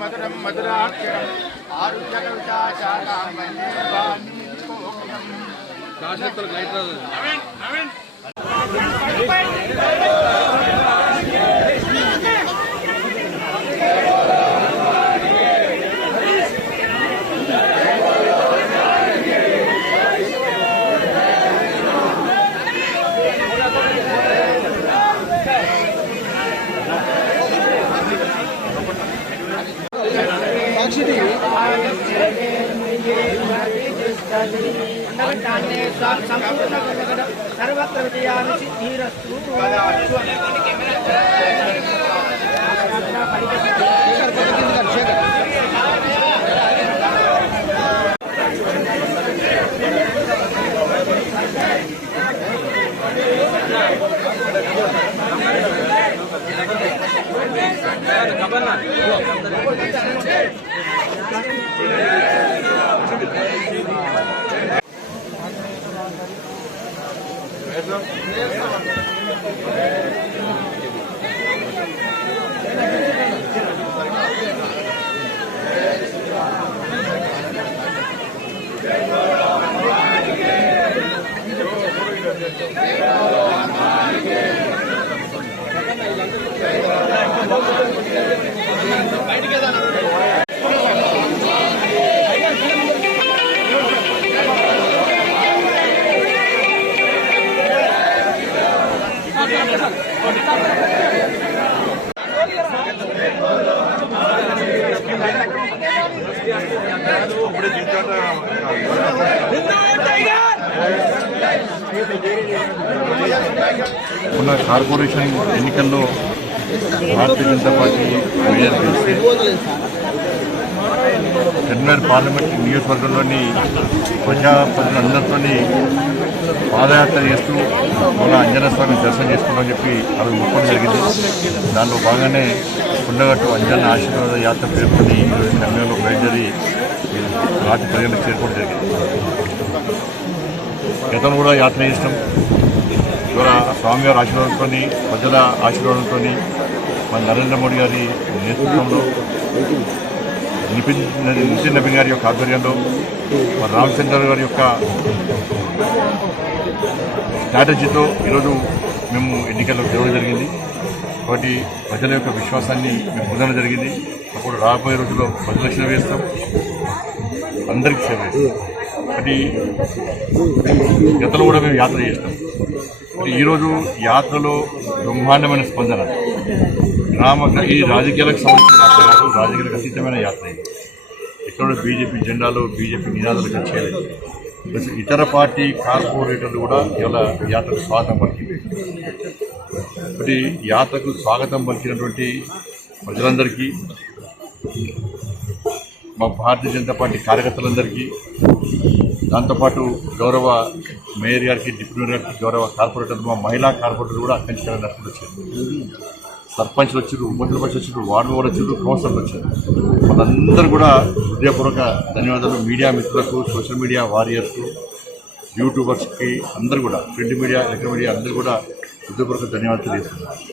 మధురం మధురాక్షరం सर्वत्र विजयानि सिद्धिरस्तु। ఉన్న కార్పొరేషన్ ఎన్నికల్లో భారతీయ జనతా పార్టీ విజయం చేస్తే కరీంనగర్ పార్లమెంట్ నియోజకవర్గంలోని ప్రజలందరితో పాదయాత్ర చేస్తూ మన అంజనా స్వామి దర్శనం చేసుకుంటామని చెప్పి అవి మొక్కడం జరిగింది. దానిలో భాగంగానే కొండగట్టు అంజన్న ఆశీర్వాద యాత్ర పేర్కొని కరీంనగర్లో బయలుదేరి రాత్రి ప్రజలకు చేరుకోవడం జరిగింది. గతంలో కూడా యాత్ర చేసినాం. ఇవాళ స్వామివారి ఆశీర్వాదంతో, ప్రజల ఆశీర్వాదంతో, మన నరేంద్ర మోడీ గారి నేతృత్వంలో, నితిన్ నవీన్ గారి యొక్క ఆధ్వర్యంలో, మన రామచంద్ర గారి యొక్క స్ట్రాటజీతో ఈరోజు మేము ఎన్నికల్లో గెలవడం జరిగింది. కాబట్టి ప్రజల యొక్క విశ్వాసాన్ని మేము పొందడం జరిగింది. అప్పుడు రాబోయే రోజుల్లో ప్రజలకు సేవ చేస్తాం, అందరికీ సేవ చేస్తాం. అది గతంలో కూడా మేము యాత్ర చేస్తాం. ఈరోజు యాత్రలో బ్రహ్మాండమైన స్పందన. ఈ రాజకీయాలకు సంబంధించిన యాత్ర కాదు, రాజకీయాలకు అతీతమైన యాత్ర. ఎక్కడ బీజేపీ జెండాలో బీజేపీ నినాదాలు చేయలేదు. ఇతర పార్టీ కార్పొరేటర్లు కూడా ఇవాళ యాత్రకు స్వాగతం పలికింది. కాబట్టి యాత్రకు స్వాగతం పలికినటువంటి ప్రజలందరికీ, మా భారతీయ జనతా పార్టీ కార్యకర్తలందరికీ, దాంతోపాటు గౌరవ మేయర్ గారికి, డిప్యూటీ మేయర్ గారికి, గౌరవ కార్పొరేటర్లు, మా మహిళా కార్పొరేటర్లు కూడా అక్కడి నడుచుకుంటూ వచ్చారు. సర్పంచ్లు వచ్చారు, ఉప సర్పంచ్ వచ్చారు, వార్డు మెంబర్లు వచ్చారు, కౌన్సిలర్లు వచ్చారు. వాళ్ళందరూ కూడా హృదయపూర్వక ధన్యవాదాలు. మీడియా మిత్రులకు, సోషల్ మీడియా వారియర్స్కు, యూట్యూబర్స్కి అందరూ కూడా, ప్రింట్ మీడియా, ఎలక్ట్రానిక్ మీడియా అందరూ కూడా హృదయపూర్వక ధన్యవాదాలు తెలియజేస్తున్నారు.